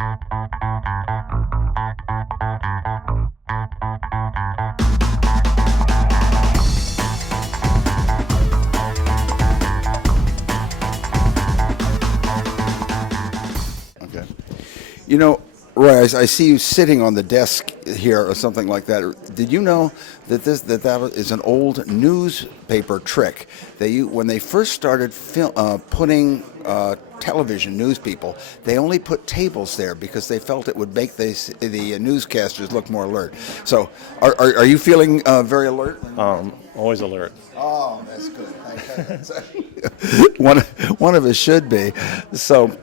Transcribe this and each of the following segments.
Okay. You know, Roy, I see you sitting on the desk here or something like that. Did you know that that is an old newspaper trick? When they first started putting television news people, they only put tables there because they felt it would make the newscasters look more alert. So, are you feeling very alert? Always alert. Oh, that's good. One of us should be. So.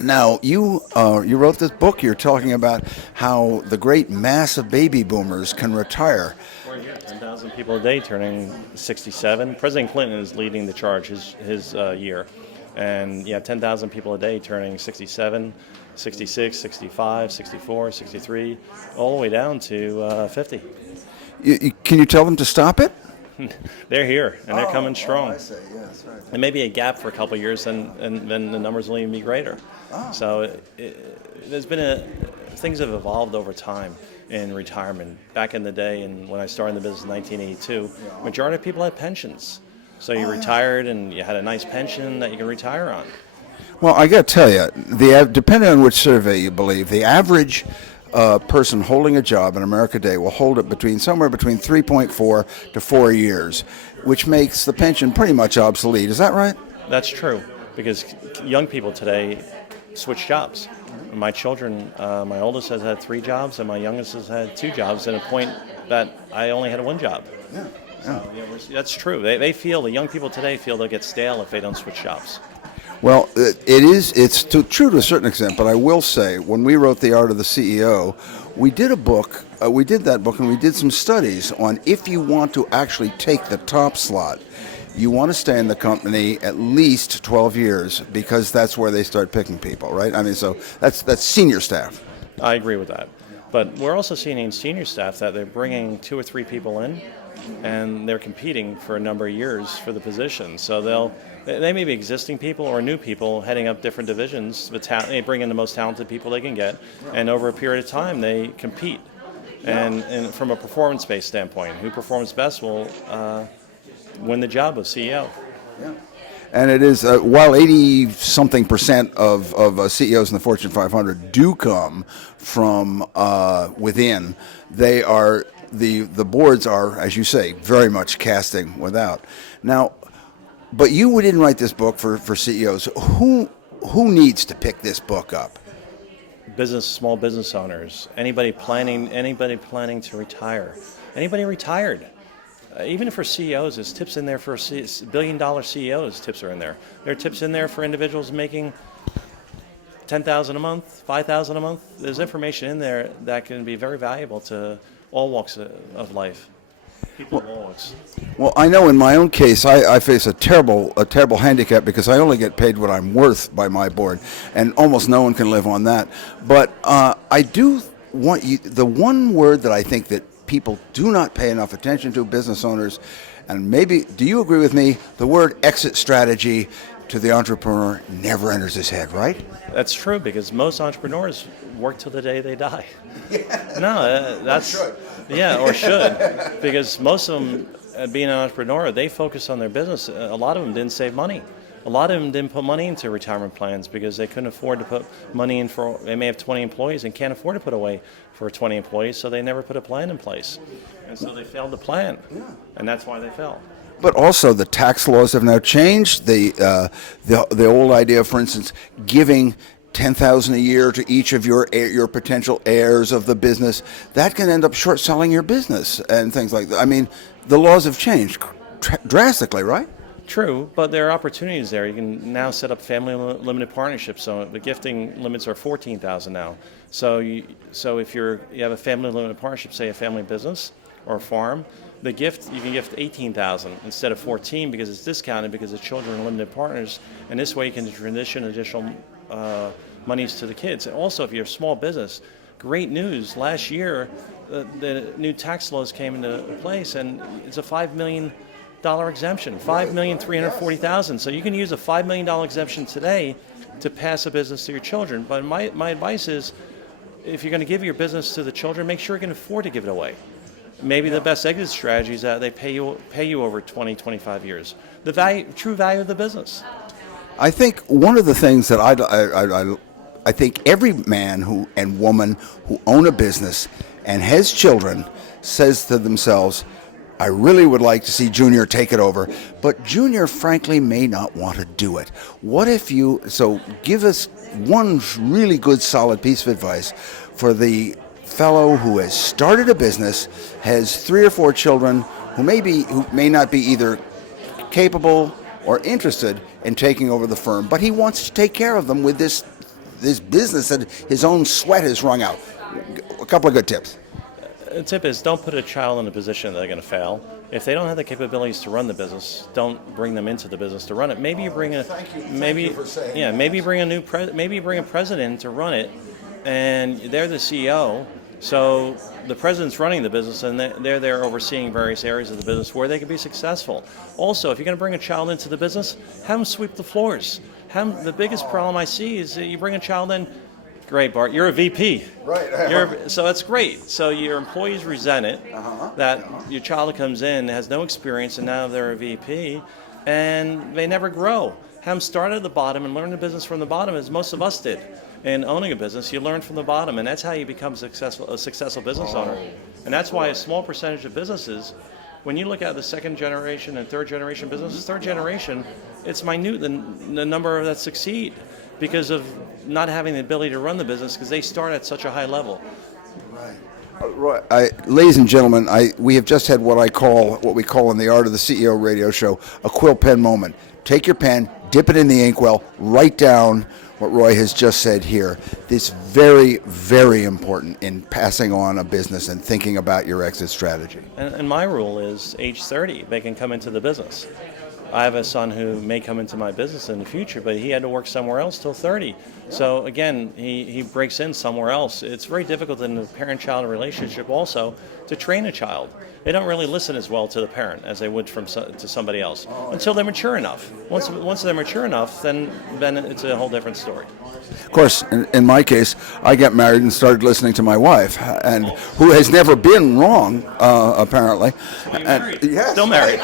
Now, you wrote this book. You're talking about how the great mass of baby boomers can retire. 10,000 people a day turning 67. President Clinton is leading the charge his year. And 10,000 people a day turning 67, 66, 65, 64, 63, all the way down to 50. Can you tell them to stop it? They're here, and they're coming strong. I see. Yeah, that's right. There may be a gap for a couple of years, and then the numbers will even be greater. So there's been things have evolved over time in retirement. Back in the day, and when I started in the business in 1982, majority of people had pensions. So you retired, and you had a nice pension that you can retire on. Well, I got to tell you, depending on which survey you believe, the average person holding a job in America today will hold it somewhere between 3.4 to 4 years, which makes the pension pretty much obsolete. Is that right? That's true, because young people today switch jobs. My children, my oldest has had 3 jobs, and my youngest has had 2 jobs, at a point that I only had 1 job. Yeah. So, that's true. The young people today feel they'll get stale if they don't switch jobs. Well, it's true to a certain extent, but I will say, when we wrote The Art of the CEO, we did that book, and we did some studies on if you want to actually take the top slot, you want to stay in the company at least 12 years, because that's where they start picking people, right? I mean, so that's senior staff. I agree with that. But we're also seeing in senior staff that they're bringing 2 or 3 people in, and they're competing for a number of years for the position. So they may be existing people or new people heading up different divisions. They bring in the most talented people they can get, and over a period of time they compete. And from a performance-based standpoint, who performs best will win the job of CEO. Yeah. And it is, while 80-something% of CEOs in the Fortune 500 do come from within, they are the boards are, as you say, very much casting without. Now, but you didn't write this book for CEOs. Who needs to pick this book up? Small business owners, anybody planning to retire, anybody retired. Even for CEOs, there's tips in there for billion-dollar CEOs. Tips are in there. There are tips in there for individuals making $10,000 a month, $5,000 a month. There's information in there that can be very valuable to all walks of life. People of all walks. Well, I know in my own case, I face a terrible handicap because I only get paid what I'm worth by my board, and almost no one can live on that. But I do want you. The one word that I think that people do not pay enough attention to, business owners, and maybe, do you agree with me, the word exit strategy to the entrepreneur never enters his head, right? That's true, because most entrepreneurs work till the day they die. Yeah. No, that's... Or should, because most of them, being an entrepreneur, they focus on their business. A lot of them didn't save money. A lot of them didn't put money into retirement plans because they couldn't afford to put money in they may have 20 employees and can't afford to put away for 20 employees, so they never put a plan in place. And so they failed to plan, and that's why they fell. But also the tax laws have now changed. The old idea, for instance, giving $10,000 a year to each of your potential heirs of the business, that can end up short selling your business and things like that. I mean, the laws have changed drastically, right? True, but there are opportunities there. You can now set up family limited partnerships. So the gifting limits are $14,000 now. So if you have a family limited partnership, say a family business or a farm, you can gift $18,000 instead of $14,000 because it's discounted because the children are limited partners, and this way you can transition additional monies to the kids. And also, if you're a small business, great news. Last year, the new tax laws came into place, and it's a $5 million exemption, $5,340,000. So you can use a $5 million exemption today to pass a business to your children. But my advice is, if you're going to give your business to the children, make sure you can afford to give it away. Maybe the best exit strategy is that they pay you over 20, 25 years. The true value of the business. I think one of the things that I think every man and woman who own a business and has children says to themselves, I really would like to see Junior take it over, but Junior frankly may not want to do it. What if so give us one really good solid piece of advice for the fellow who has started a business, has 3 or 4 children, who may not be either capable or interested in taking over the firm, but he wants to take care of them with this business that his own sweat has wrung out. A couple of good tips. The tip is, don't put a child in a position that they're going to fail. If they don't have the capabilities to run the business, don't bring them into the business to run it. Maybe you bring maybe you bring a president to run it, and they're the CEO. So the president's running the business, and they're there overseeing various areas of the business where they can be successful. Also, if you're going to bring a child into the business, have them sweep the floors. The biggest problem I see is that you bring a child in. Great, Bart, you're a VP. Right. So that's great. So your employees resent it, that your child comes in, has no experience, and now they're a VP, and they never grow. Have them start at the bottom and learn the business from the bottom, as most of us did. In owning a business, you learn from the bottom, and that's how you become a successful business owner. And that's why a small percentage of businesses, when you look at the second generation and third generation businesses, third generation, it's minute the number that succeed because of not having the ability to run the business, because they start at such a high level. Right. Ladies and gentlemen, we have just had what we call in the Art of the CEO radio show, a quill pen moment. Take your pen, dip it in the inkwell, write down what Roy has just said here. This very, very important in passing on a business and thinking about your exit strategy. And my rule is age 30, they can come into the business. I have a son who may come into my business in the future, but he had to work somewhere else till 30. So again, he breaks in somewhere else. It's very difficult in the parent-child relationship also to train a child. They don't really listen as well to the parent as they would to somebody else until they're mature enough. Once they're mature enough, then it's a whole different story. Of course, in my case, I got married and started listening to my wife, and who has never been wrong, apparently. Are you married? Yes. Still married.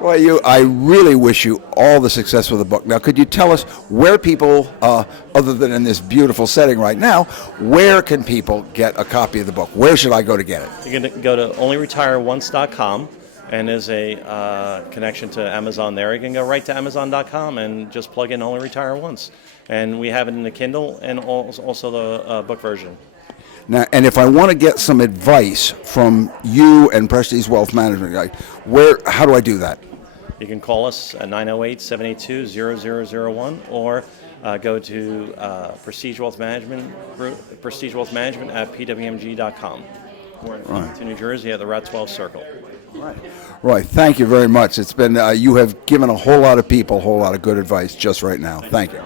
Well, I really wish you all the success with the book. Now, could you tell us where people, other than in this beautiful setting right now, where can people get a copy of the book? Where should I go to get it? You can go to onlyretireonce.com, and there's a connection to Amazon there. You can go right to Amazon.com and just plug in Only Retire Once. And we have it in the Kindle and also the book version. Now, and if I want to get some advice from you and Prestige Wealth Management, how do I do that? You can call us at 908-782-0001 or go to Prestige Wealth Management at pwmg.com. We're in Princeton, New Jersey at the Route 12 Circle. Right. Thank you very much. It's been you have given a whole lot of people a whole lot of good advice just right now. Thank you.